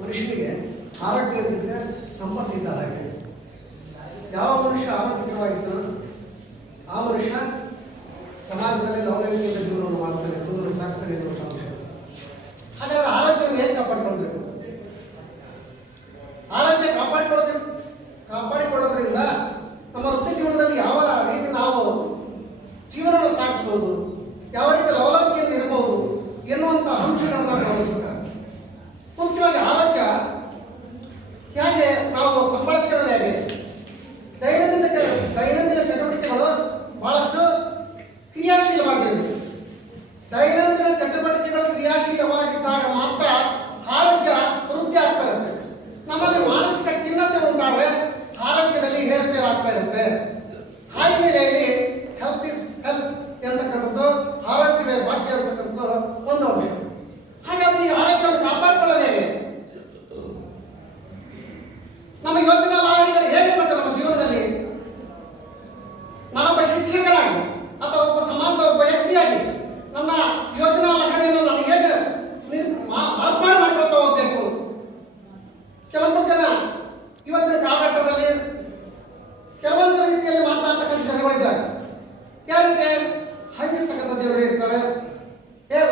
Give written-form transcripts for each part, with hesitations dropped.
ಮನುಷ್ಯನಿಗೆ ಆರೋಗ್ಯ ಇದ್ದಿದ್ರೆ ಸಂಪತ್ತಿದ್ದ ಹಾಗೆ. ಯಾವ ಮನುಷ್ಯ ಆರೋಗ್ಯಕರವಾಗಿರ್ತಾನೋ ಆ ಮನುಷ್ಯ ಸಮಾಜದಲ್ಲಿ ಲೌಕಿಕ ಜೀವನವನ್ನು ಮಾಡ್ತಾನೆ, ಜೀವನವನ್ನು ಸಾಗಿಸ್ತಾನೆ ಎನ್ನುವಂಥ ಅಂಶ. ಹಾಗಾದ್ರೆ ಆರೋಗ್ಯವನ್ನು ಹೇಗೆ ಕಾಪಾಡಿಕೊಳ್ಬೇಕು? ಆರೋಗ್ಯ ಕಾಪಾಡಿಕೊಳ್ಳೋದ್ರಿಂದ ನಮ್ಮ ವೃತ್ತಿ ಜೀವನದಲ್ಲಿ ಯಾವ ರೀತಿ ನಾವು ಜೀವನವನ್ನು ಸಾಗಿಸಬಹುದು, ಯಾವ ರೀತಿ ಲವಲವಿಕೆಯಿಂದ ಇರಬಹುದು ಎನ್ನುವಂಥ ಅಂಶಗಳನ್ನು ನಾವು ಗಮನಿಸಬೇಕಾಗುತ್ತೆ. ಮುಖ್ಯವಾಗಿ ಆರೋಗ್ಯ ಹೇಗೆ ನಾವು ಸಂಭಾಳಿಸ್ಕೊಳ್ಳೋದು ಹೇಗೆ? ದೈನಂದಿನ ಚಟುವಟಿಕೆಗಳು ಬಹಳಷ್ಟು ಕ್ರಿಯಾಶೀಲವಾಗಿರಬೇಕು. ದೈನಂದಿನ ಚಟುವಟಿಕೆಗಳು ಕ್ರಿಯಾಶೀಲವಾಗಿದ್ದಾಗ ಮಾತ್ರ ಆರೋಗ್ಯ ವೃದ್ಧಿ ಆಗ್ತಾ ಇರುತ್ತೆ. ನಮ್ಮಲ್ಲಿ ಮಾನಸಿಕ ಖಿನ್ನತೆ ಉಂಟಾದರೆ ಆರೋಗ್ಯದಲ್ಲಿ ಏರುಪೇರು ಆಗ್ತಾ ಇರುತ್ತೆ. ಹಾಗೆಯಲ್ಲಿ ಹೆಲ್ತ್ ಇಸ್ ಹೆಲ್ತ್ ಎಂತಕ್ಕಂಥದ್ದು, ಆರೋಗ್ಯವೇ ಭಾಗ್ಯ ಅಂತಕ್ಕಂಥದ್ದು ಒಂದು ಅಂಶ. ಹಾಗಾದ್ರೆ ಈ ಆರೋಗ್ಯವನ್ನು ಕಾಪಾಡಿಕೊಳ್ಳೋದು ಹೇಗೆ? ನಮ್ಮ ಯೋಚನಾ ಲಹರಿಗಳು ಹೇಗಿರಬೇಕು ನಮ್ಮ ಜೀವನದಲ್ಲಿ? ನಾನೊಬ್ಬ ಶಿಕ್ಷಕರಾಗಿ ಅಥವಾ ಒಬ್ಬ ಸಮಾಜದ ಒಬ್ಬ ವ್ಯಕ್ತಿಯಾಗಿ ನನ್ನ ಯೋಚನಾ ಲಹರಿಯನ್ನು ನಾನು ಹೇಗೆ ಮಾರ್ಪಾಡು ಮಾಡ್ಕೊಳ್ತಾ ಹೋಗ್ಬೇಕು? ಕೆಲವೊಂದು ಜನ ಇವತ್ತಿನ ಕಾಲಘಟ್ಟದಲ್ಲಿ ಕೆಲವೊಂದು ರೀತಿಯಲ್ಲಿ ಮಾತಾಡ್ತಕ್ಕಂಥ ಜನಗಳಿದ್ದಾರೆ. ಯಾರಿಗೆ ಹಂಗಿಸ್ತಕ್ಕಂಥ ಜನಗಳು ಇರ್ತಾರೆ,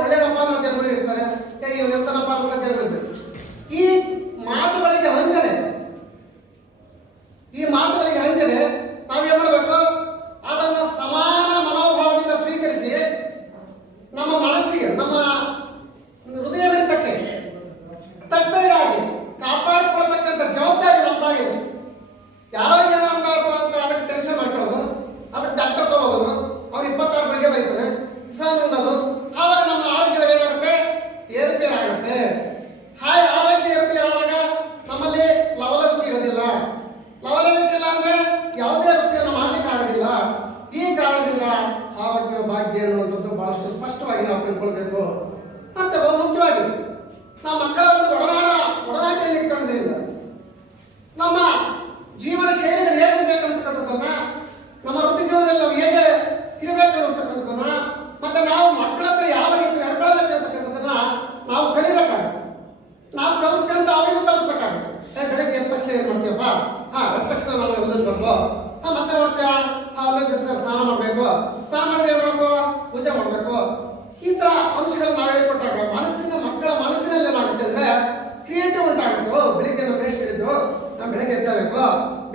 ಒಳ್ಳೆಯನಪ್ಪ ಅನ್ನೋ ಜನಗಳು ಇರ್ತಾರೆ, ಇವನೆಂತನಪ್ಪ ಅನ್ನೋ ಜನಗಳಿದ್ದಾರೆ. ಈ ಮಾತುಗಳಿಗೆ ಹಂಜನೆ ನಾವೇನ್ ಮಾಡಬೇಕು? ಅದನ್ನು ಸಮಾನ ಮನೋಭಾವದಿಂದ ಸ್ವೀಕರಿಸಿ ನಮ್ಮ ಮನಸ್ಸಿಗೆ, ನಮ್ಮ ಹೃದಯ ಮಿಡಿತಕ್ಕೆ ತಟ್ಟೆಯಾಗಿ ಕಾಪಾಡಿಕೊಳ್ತಕ್ಕಂಥ ಜವಾಬ್ದಾರಿ ನಮ್ದಾಗಿದೆ. ಯಾರೋ ಏನೋ ಅಂತಾರಪ್ಪ ಅಂತ ಅದಕ್ಕೆ ಟೆನ್ಷನ್ ಮಾಡ್ಕೊಳ್ಳೋದು, ಅದಕ್ಕೆ ಡಾಕ್ಟರ್ ತಗೋದು, ಅವ್ರು 26 ಬೆಳಿಗ್ಗೆ ಬೈತಾರೆ, ಅನ್ನೋದು, ಆವಾಗ ನಮ್ಮ ಆರೋಗ್ಯದಲ್ಲಿ ಏನಾಗುತ್ತೆ? ಏರುಪೇರಾಗುತ್ತೆ. ಆರೋಗ್ಯ ಏರುಪೇರಾದಾಗ ನಮ್ಮಲ್ಲಿ ಲವಲವಿಕೆ ಇರೋದಿಲ್ಲ. ಲವಲವಿಕೆ ಇಲ್ಲ ಅಂದ್ರೆ ಯಾವುದೇ ವೃತ್ತಿಯನ್ನು ಮಾಡ್ಲಿಕ್ಕೆ ಆಗೋದಿಲ್ಲ. ಈ ಕಾರಣದಿಂದ ಆರೋಗ್ಯ ಭಾಗ್ಯ ಅನ್ನುವಂಥದ್ದು ಬಹಳಷ್ಟು ಸ್ಪಷ್ಟವಾಗಿ ನಾವು ತಿಳ್ಕೊಳ್ಬೇಕು. ಮತ್ತೆ ಬಹು ಮುಖ್ಯವಾಗಿ ನಮ್ಮ ಮಕ್ಕಳನ್ನು ಒಡನಾಟಿಯಲ್ಲಿ ಇಟ್ಕೊಳ್ಳೋದ್ರಿಂದ ನಮ್ಮ ಜೀವನ ಶೈಲಿಗಳು ಹೇಗಿರ್ಬೇಕಂತಕ್ಕಂಥದ್ದನ್ನ, ನಮ್ಮ ವೃತ್ತಿ ಜೀವನದಲ್ಲಿ ನಾವು ಹೇಗೆ ಇರಬೇಕು ಅಂತಕ್ಕಂಥದ್ದನ್ನ, ಮತ್ತೆ ನಾವು ಮಕ್ಕಳ ಹತ್ರ ಯಾವ ರೀತಿ ನಡ್ಕೊಳ್ಬೇಕು ಅಂತಕ್ಕಂಥದ್ದನ್ನ ನಾವು ಕಲಿಬೇಕಾಗುತ್ತೆ. ನಾವು ಕಲಿಸ್ಕೊಂತ ಅವರಿಗೂ ಕಲಿಸ್ಬೇಕಾಗುತ್ತೆ. ಬೆಳಗ್ಗೆ ಎದ್ದ ತಕ್ಷಣ ಏನ್ ಮಾಡ್ತೀವಪ್ಪ? ಎದ್ದ ತಕ್ಷಣ ನಾವು ಎದುರ್ಬೇಕು, ಮತ್ತೆ ಮಾಡ್ತೀವ ಸ್ನಾನ ಮಾಡಬೇಕು, ಸ್ನಾನ ಮಾಡಿದ್ರೆ ಏನ್ ಮಾಡಬೇಕು? ಪೂಜೆ ಮಾಡಬೇಕು. ಈ ತರ ಅಂಶಗಳನ್ನ ನಾವು ಹೇಳಿಕೊಟ್ಟಾಗ ಮಕ್ಕಳ ಮನಸ್ಸಿನಲ್ಲಿ ಏನಾಗುತ್ತೆ ಅಂದ್ರೆ ಕ್ರಿಯೇಟಿವ್ ಉಂಟಾಗುತ್ತೆ. ಬೆಳಿಗ್ಗೆ ನಾವು ಬೇಸ್ ಹೇಳಿದ್ರು, ನಾವು ಬೆಳಗ್ಗೆ ಎದ್ದಬೇಕು,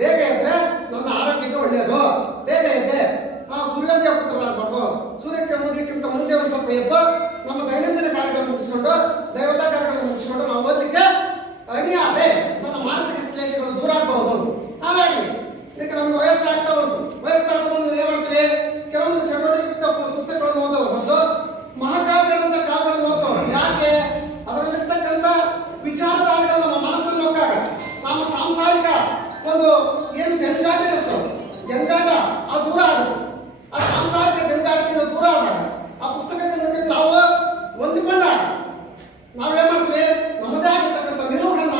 ಬೇಗ ಎದ್ರೆ ನನ್ನ ಆರೋಗ್ಯಕ್ಕೆ ಒಳ್ಳೆಯದು, ಬೇಗ ಎದ್ದೆ ನಾವು ಸೂರ್ಯೋದಯ ಪುತ್ರರಾಗಬಾರ್ದು, ಸೂರ್ಯಕ್ಕೆ ಮುಗಿಯಕ್ಕಿಂತ ಮುಂಚೆ ಒಂದು ಸ್ವಲ್ಪ ಎದ್ದು ನಮ್ಮ ದೈನಂದಿನ ಕಾರ್ಯಗಳನ್ನು ಮುಗಿಸ್ಕೊಂಡು, ದೈವತಾ ಕಾರ್ಯಗಳನ್ನು ಮುಗಿಸ್ಕೊಂಡು ನಾವು ಓದಲಿಕ್ಕೆ ಅಡಿಯಾದೆ ನನ್ನ ಮಾನಸಿಕ ಕ್ಲೇಶಗಳು ದೂರ ಆಗಬಹುದು. ಹಾಗಾಗಿ ಇದಕ್ಕೆ ನಮ್ಗೆ ವಯಸ್ಸಾಗ್ತಾ ಬಂತು ಏನ್ ಮಾಡ್ತೀವಿ? ಕೆಲವೊಂದು ಚಟುವಟಿಕೆ ಪುಸ್ತಕಗಳನ್ನು ಓದೋದು ಮತ್ತು ಮಹಾಕಾವ್ಯಗಳಂತ ಕಾವ್ಯಗಳನ್ನು ಓದ್ತವ್ರು. ಯಾಕೆ? ಅದರಲ್ಲಿರ್ತಕ್ಕಂಥ ವಿಚಾರಧಾರೆಗಳು ನಮ್ಮ ಮನಸ್ಸನ್ನು ಹೋಗ್ತಾಗ ನಮ್ಮ ಸಾಂಸಾರಿಕ ಒಂದು ಏನು ಜಂಜಾಟ ಇರ್ತವೆ, ಜಂಜಾಟ ಅದು ದೂರ ಆಗುತ್ತೆ. ಆ ಸಾಂಸಾರಿಕ ಜಂಜಾಟದಿಂದ ದೂರ ಆದಾಗ ಆ ಪುಸ್ತಕದಿಂದ ನಾವು ಹೊಂದಿಕೊಂಡಾಗ ನಾವೇನ್ ಮಾಡ್ತೀವಿ? ನಮ್ಮದೇ ಆಗಿರ್ತಕ್ಕಂಥ ನಿಲುವುಗಳನ್ನ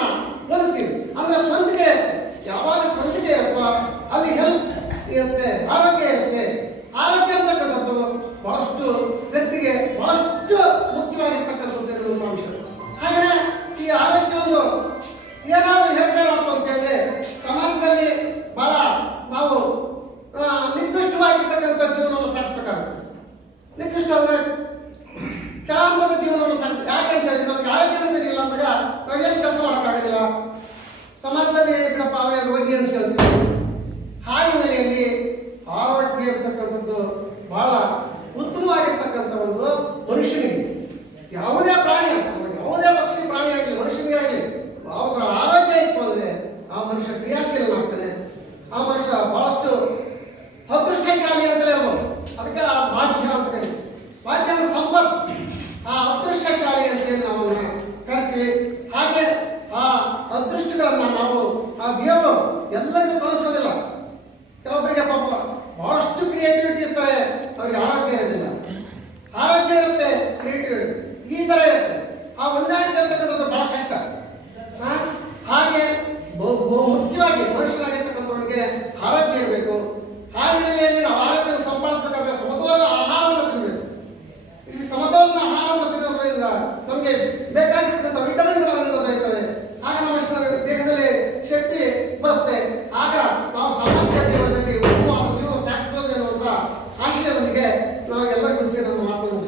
ಹೊಂದ್ತೀವಿ. ಅಂದ್ರೆ ಸ್ವಂತಿಕೆ ಇರುತ್ತೆ. ಯಾವಾಗ ಸ್ವಂತಿಕೆ ಇರುತ್ತೋ ಅಲ್ಲಿ ಹೆಲ್ತ್ ಇರುತ್ತೆ, ಆರೋಗ್ಯ ಇರುತ್ತೆ. ಆರೋಗ್ಯ ಅಂತಕ್ಕಂಥದ್ದು ಬಹಳಷ್ಟು ವ್ಯಕ್ತಿಗೆ ಬಹಳಷ್ಟು ಮುಖ್ಯವಾಗಿರ್ತಕ್ಕಂಥದ್ದು ಅಂಶ. ಹಾಗೆ ಈ ಆರೋಗ್ಯವನ್ನು ಏನಾದರೂ ಹೇಳಬೇಕು ಅಂತ ಹೇಳಿದ್ರೆ ಸಮಾಜದಲ್ಲಿ ಬಹಳ ನಾವು ನಿಕೃಷ್ಟವಾಗಿರ್ತಕ್ಕಂಥ ಜೀವನವನ್ನು ಸಾಗಿಸ್ಬೇಕಾಗುತ್ತೆ. ನಿಕೃಷ್ಟ ಅಂದ್ರೆ ಕೆಳಹಂತದ ಜೀವನವನ್ನು ಸಾಗಿಸ್ಬೇಕು. ಯಾಕೆ ಅಂತ ಹೇಳಿದ್ರೆ ನಮ್ಗೆ ಆರೋಗ್ಯ ಸರಿ ಇಲ್ಲ ಅಂದಾಗ ನಾವು ಏನು ಕೆಲಸ ಮಾಡೋಕ್ಕಾಗೋದಿಲ್ಲ. ಸಮಾಜದಲ್ಲಿ ಬಿಡಪ್ಪ ಅವೇ ರೋಗಿ ಅಂತ ಹೇಳ್ತೀವಿ. ಹಾಯಿನಲ್ಲಿ ಆರೋಗ್ಯ ಇರ್ತಕ್ಕಂಥದ್ದು ಬಹಳ ಉತ್ತಮವಾಗಿರ್ತಕ್ಕಂಥ ಒಂದು ಮನುಷ್ಯನಿಗೆ, ಯಾವುದೇ ಪ್ರಾಣಿ, ಯಾವುದೇ ಪಕ್ಷಿ ಪ್ರಾಣಿ ಆಗಲಿ, ಮನುಷ್ಯನಿಗೆ ಆಗಲಿ, ಅವರ ಆರೋಗ್ಯ ಇತ್ತು ಅಂದ್ರೆ ಆ ಮನುಷ್ಯ ಕ್ರಿಯಾಶೀಲನಾಗ್ತಾನೆ. ಆ ಮನುಷ್ಯ ಬಹಳಷ್ಟು ಅದೃಷ್ಟಶಾಲಿ ಅಂತಲೇ ಹೇಳ್ಬೋದು. ಅದಕ್ಕೆ ಆ ಭಾಗ್ಯ ಅಂತ ಕರೀತೀವಿ. ಭಾಗ್ಯ ಅಂದ್ರೆ ಸಂಪತ್ತು. ಆ ಅದೃಷ್ಟಶಾಲಿ ಅಂತ ಹೇಳಿ ನಾವು ಕರಿತೀವಿ. ಹಾಗೆ ಆ ಅದೃಷ್ಟಗಳನ್ನ ನಾವು ಆ ದೇವರು ಎಲ್ಲರಿಗೂ ಕಳಿಸೋದಿಲ್ಲ. ಕೆಲವೊಬ್ಬರಿಗೆ ಪಾಪ ಬಹಳಷ್ಟು ಕ್ರಿಯೇಟಿವಿಟಿ ಇರ್ತಾರೆ, ಅವ್ರಿಗೆ ಆರೋಗ್ಯ ಇರೋದಿಲ್ಲ. ಆರೋಗ್ಯ ಇರುತ್ತೆ, ಕ್ರಿಯೇಟಿವಿಟಿ ಈ ತರ ಇರುತ್ತೆ. ಆ ಹೊಂದಾಣಿಕೆ ಅಂತಕ್ಕಂಥದ್ದು ಬಹಳ ಕಷ್ಟ. ಹಾಗೆ ಮುಖ್ಯವಾಗಿ ಮನುಷ್ಯನಾಗಿರ್ತಕ್ಕಂಥವ್ರಿಗೆ ಆರೋಗ್ಯ ಇರಬೇಕು. ಹಾಗಿನಲ್ಲಿ ನಾವು ಆರೋಗ್ಯ ಸಂಪಾದಿಸಬೇಕಾದ್ರೆ ಸಮತೋಲನ ಆಹಾರವನ್ನು ತಿನ್ನಬೇಕು. ಈ ಸಮತೋಲನ ಆಹಾರವನ್ನು ತಿನ್ನೋದ್ರಿಂದ ನಮಗೆ ಬೇಕಾಗಿರ್ತಕ್ಕಂಥ ವಿಟಮಿನ್ಗಳನ್ನು ದೊರೆಯುತ್ತವೆ. ಆ ನನ್ನ ಮಾತನ್ನು